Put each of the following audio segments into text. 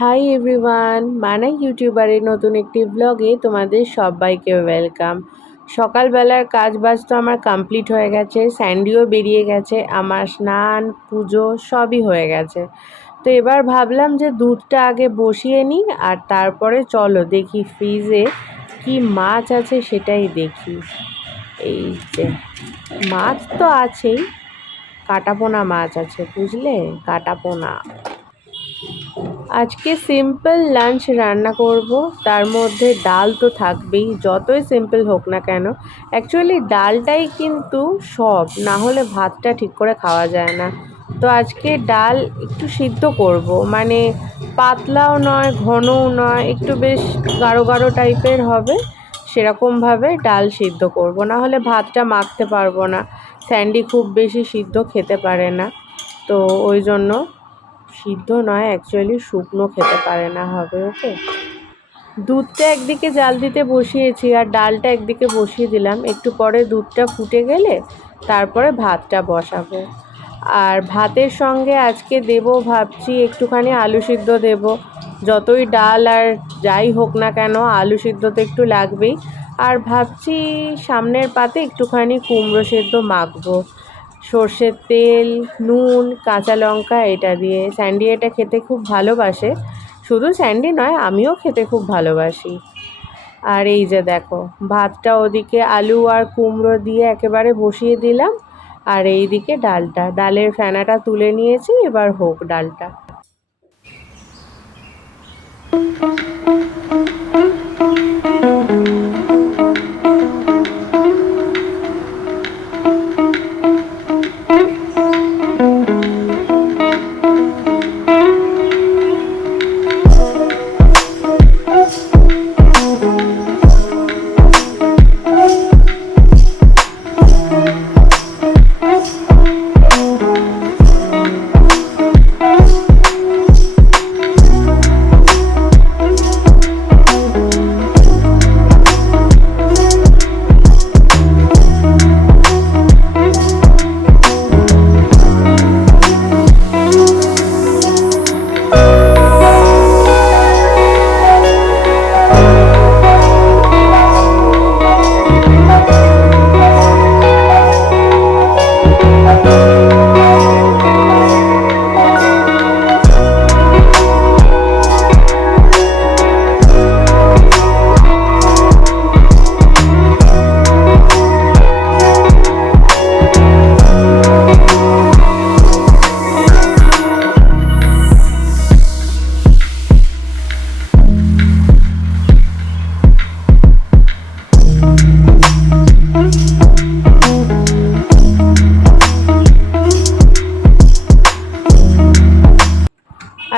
Hi everyone, মানা ইউটিউবারের নতুন একটি ব্লগে তোমাদের সবাইকে ওয়েলকাম। সকালবেলার কাজ বাজ তো আমার কমপ্লিট হয়ে গেছে, স্যান্ডিও বেরিয়ে গেছে, আমার স্নান পুজো সবই হয়ে গেছে। তো এবার ভাবলাম যে দুধটা আগে বসিয়ে নিই, আর তারপরে চলো দেখি ফ্রিজে কি মাছ আছে সেটাই দেখি। এই যে মাছ তো আছেই, কাটাপোনা মাছ আছে, বুঝলে, কাটাপোনা। আজকে সিম্পল লাঞ্চ রান্না করব, তার মধ্যে ডাল তো থাকবেই, যতই সিম্পল হোক না কেন। অ্যাকচুয়ালি ডালটাই কিন্তু সব, না হলে ভাতটা ঠিক করে খাওয়া যায় না। তো আজকে ডাল একটু সিদ্ধ করব, মানে পাতলাও নয় ঘনও নয়, একটু বেশ গাঢ় গাঢ় টাইপের হবে, সেরকমভাবে ডাল সিদ্ধ করব, না হলে ভাতটা মাখতে পারবো না। স্যান্ডি খুব বেশি সিদ্ধ খেতে পারে না, তো ওই জন্য সিদ্ধ নয়, অ্যাকচুয়ালি শুকনো খেতে পারে না, হবে ওকে। দুধটা একদিকে জাল দিতে বসিয়েছি আর ডালটা একদিকে বসিয়ে দিলাম, একটু পরে দুধটা ফুটে গেলে তারপরে ভাতটা বসাবো। আর ভাতের সঙ্গে আজকে দেব ভাবছি একটুখানি আলু সিদ্ধ দেব। যতই ডাল আর যাই হোক না কেন, আলু সিদ্ধ তো একটু লাগবেই। আর ভাবছি সামনের পাতে একটুখানি কুমড়ো সেদ্ধ মাখবো, সর্ষের তেল, নুন, কাঁচা লঙ্কা এটা দিয়ে। স্যান্ডি এটা খেতে খুব ভালোবাসে, শুধু স্যান্ডি নয়, আমিও খেতে খুব ভালোবাসি। আর এই যে দেখো, ভাতটা ওদিকে আলু আর কুমড়ো দিয়ে একেবারে বসিয়ে দিলাম, আর এই দিকে ডালটা, ডালের ফেনাটা তুলে নিয়েছি, এবার হোক ডালটা।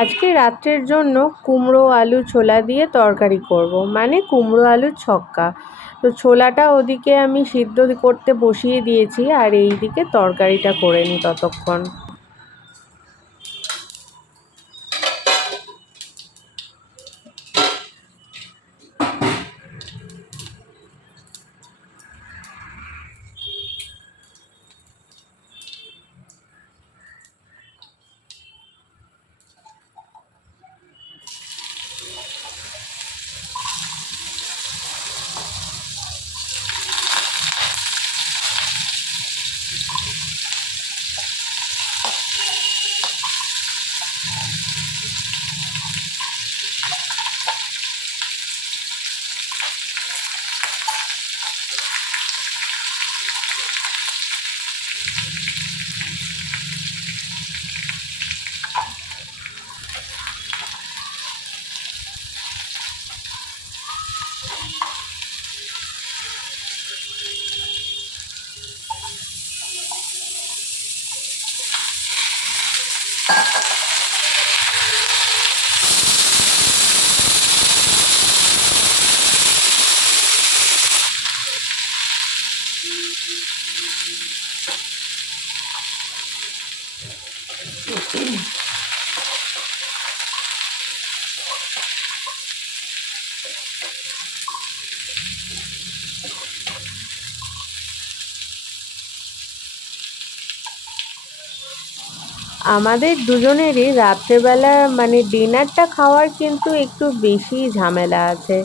আজকে রাত্রের জন্য কুমড়ো আলু ছোলা দিয়ে তরকারি করব, মানে কুমড়ো আলুর ছক্কা। তো ছোলাটা ওদিকে আমি সিদ্ধ করতে বসিয়ে দিয়েছি, আর এই দিকে তরকারিটা করে নিই ততক্ষণ। আমাদের দুজনেরই রাত্রেবেলা মানে ডিনারটা খাওয়ার কিন্তু একটু বেশি ঝামেলা আছে।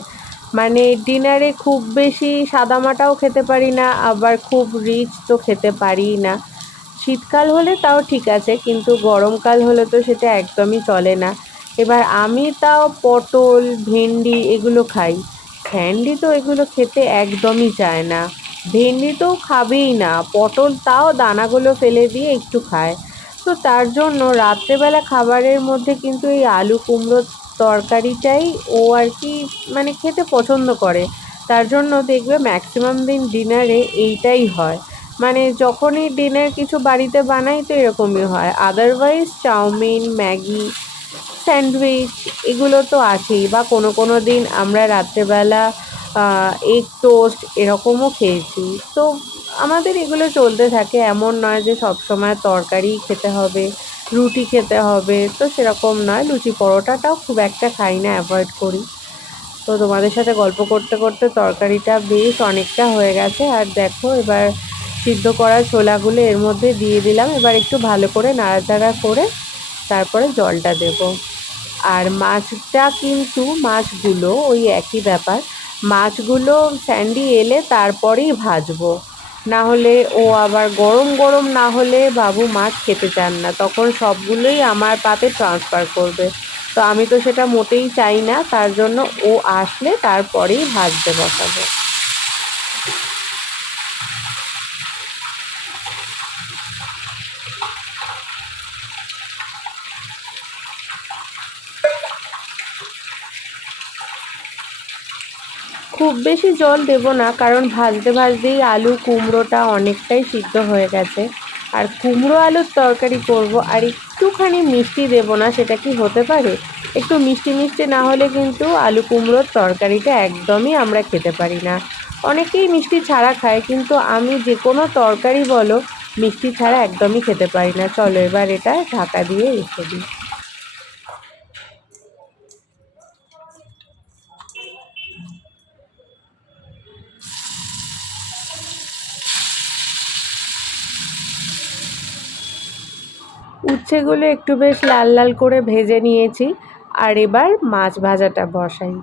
মানে ডিনারে খুব বেশি সাদামাটাও খেতে পারি না, আবার খুব রিচ তো খেতে পারিই না। শীতকাল হলে তাও ঠিক আছে, কিন্তু গরমকাল হলে তো সেটা একদমই চলে না। এবার আমি তাও পটল, ভেন্ডি এগুলো খাই। স্যান্ডি তো এগুলো খেতে একদমই চায় না, ভেন্ডি তো খাবেই না, পটল তাও দানাগুলো ফেলে দিয়ে একটু খায়। তো তার জন্য রাত্রেবেলা খাবারের মধ্যে কিন্তু এই আলু কুমড়োর তরকারিটাই ও আর কি মানে খেতে পছন্দ করে। তার জন্য দেখবে ম্যাক্সিমাম দিন ডিনারে এইটাই হয়। মানে যখনই ডিনার কিছু বাড়িতে বানাই তো এরকমই হয়, আদারওয়াইজ চাউমিন, ম্যাগি, স্যান্ডউইচ এগুলো তো আছেই। বা কোনো কোনো দিন আমরা রাত্রেবেলা এগ টোস্ট এরকমও খেয়েছি। তো আমাদের এগুলো চলতে থাকে, এমন নয় যে সব সময় তরকারি খেতে হবে, রুটি খেতে হবে, তো সেরকম নয়। লুচি পরোটাটাও খুব একটা খাই না, অ্যাভয়েড করি। তো তোমাদের সাথে গল্প করতে করতে তরকারিটা বেশ অনেকটা হয়ে গেছে। আর দেখো এবার সিদ্ধ করা ছোলাগুলো এর মধ্যে দিয়ে দিলাম। এবার একটু ভালো করে নাড়াচাড়া করে তারপরে জলটা দেব। আর মাছটা কিন্তু মাছগুলো ওই একই ব্যাপার, মাছগুলো স্যান্ডি এলে তারপরেই ভাজবো। না হলে ও আবার গরম গরম না হলে বাবু মাছ খেতে চান না, তখন সবগুলোই আমার পাতে ট্রান্সফার করবে। তো আমি তো সেটা মোটেই চাই না, তার জন্য ও আসলে তারপরেই ভাজতে বসাবো। খুব বেশি জল দেব না, কারণ ভাজতে ভাজতেই আলু কুমড়োটা অনেকটাই সিদ্ধ হয়ে গেছে। আর কুমড়ো আলুর তরকারি করব, আর একটুখানি মিষ্টি দেব না সেটা কি হতে পারে? একটু মিষ্টি মিষ্টি না হলে কিন্তু আলু কুমড়োর তরকারিটা একদমই আমরা খেতে পারি না। অনেকেই মিষ্টি ছাড়া খায়, কিন্তু আমি যে কোনো তরকারি বলো মিষ্টি ছাড়া একদমই খেতে পারি না। চলো এবার এটা ঢাকা দিয়ে রেখে দিই। উচ্ছেগুলো একটু বেশ লাল লাল করে ভেজে নিয়েছি। আর এবার মাছ ভাজাটা বসাই।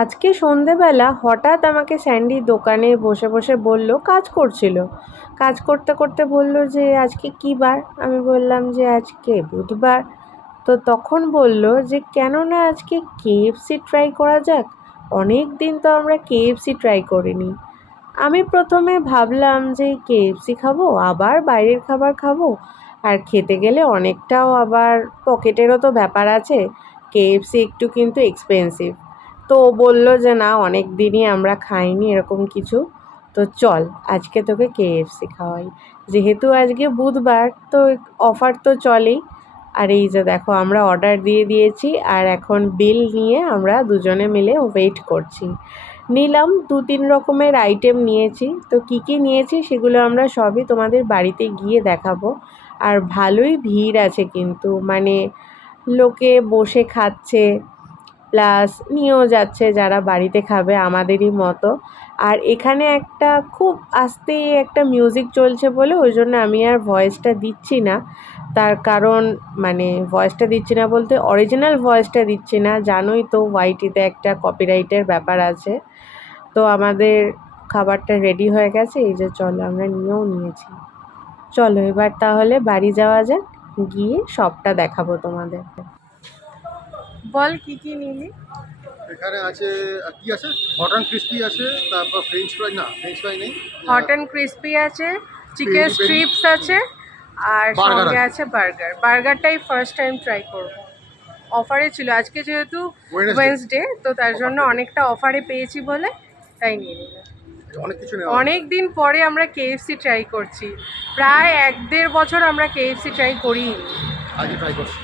আজকে সন্ধেবেলা হঠাৎ আমাকে স্যান্ডি দোকানে বসে বসে বলল, কাজ করছিল, কাজ করতে করতে বলল যে আজকে কী বার। আমি বললাম যে আজকে বুধবার। তো তখন বলল যে কেন না আজকে কেএফসি ট্রাই করা যাক, অনেক দিন তো আমরা কেএফসি ট্রাই করিনি। আমি প্রথমে ভাবলাম যে কেএফসি খাবো, আবার বাইরের খাবার খাবো, আর খেতে গেলে অনেকটাও আবার পকেটেরও তো ব্যাপার আছে, কেএফসি একটু কিন্তু এক্সপেন্সিভ। তো ও বললো যে না, অনেক দিনই আমরা খাইনি এরকম কিছু, তো চল আজকে তোকে কেএফসি খাওয়াই। যেহেতু আজকে বুধবার তো অফার তো চলেই। আর এই যে দেখো, আমরা অর্ডার দিয়ে দিয়েছি আর এখন বিল নিয়ে আমরা দুজনে মিলে ওয়েট করছি। নিলাম 2-3 রকমের আইটেম নিয়েছি, তো কী কী নিয়েছি সেগুলো আমরা সবই তোমাদের বাড়িতে গিয়ে দেখাবো। আর ভালোই ভিড় আছে কিন্তু, মানে লোকে বসে খাচ্ছে প্লাস নিয়েও যাচ্ছে যারা বাড়িতে খাবে আমাদেরই মতো। আর এখানে একটা খুব আস্তে একটা মিউজিক চলছে বলে ওই জন্য আমি আর ভয়েসটা দিচ্ছি না। তার কারণ মানে ভয়েসটা দিচ্ছি না বলতে অরিজিনাল ভয়েসটা দিচ্ছি না, জানোই তো ওয়াইটিতে একটা কপিরাইটের ব্যাপার আছে। তো আমাদের খাবারটা রেডি হয়ে গেছে, এই যে চলো আমরা নিয়েও নিয়েছি। চলো এবার তাহলে বাড়ি যাওয়া যাক, গিয়ে সবটা দেখাবো তোমাদের। বল কি কি নিলি? এখানে আছে কি আছে, হট অ্যান্ড ক্রিস্পি আছে, তারপর ফ্রেঞ্চ ফ্রাই, না ফ্রেঞ্চ ফ্রাই নেই, হট অ্যান্ড ক্রিস্পি আছে, চিকেন স্ট্রিপস আছে, আর সঙ্গে আছে বার্গার। বার্গারটাই ফার্স্ট টাইম ট্রাই করব। অফারে ছিল আজকে, যেহেতু ওয়েডনেসডে, তো তার জন্য অনেকটা অফারে পেয়েছি বলে তাই নিয়ে নিলাম। অনেক দিন পরে আমরা কেএফসি ট্রাই করছি, প্রায় 1-1.5 বছর আমরা কেএফসি ট্রাই করিনি। আজকে ট্রাই করছি।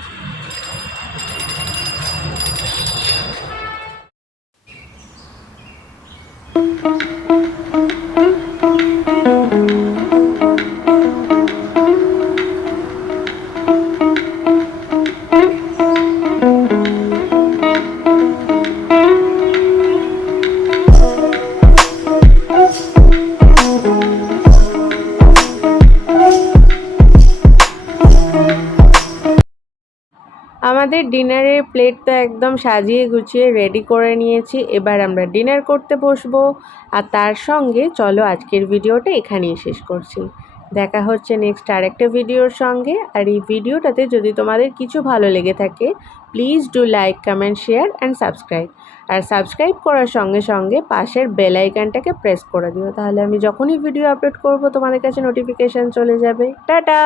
আমাদের ডিনারের প্লেট তো একদম সাজিয়ে গুছিয়ে রেডি করে নিয়েছি, এবার আমরা ডিনার করতে বসবো। আর তার সঙ্গে চলো আজকের ভিডিওটা এখানেই শেষ করছি। দেখা হচ্ছে নেক্সট আরেকটা ভিডিওর সঙ্গে। আর এই ভিডিওটাতে যদি তোমাদের কিছু ভালো লেগে থাকে, please do like, comment, share and subscribe. আর সাবস্ক্রাইব করার সঙ্গে সঙ্গে পাশের বেল আইকনটাকে প্রেস করে দিও, তাহলে আমি যখনই ভিডিও আপলোড করব তোমাদের কাছে নোটিফিকেশান চলে যাবে। টাটা।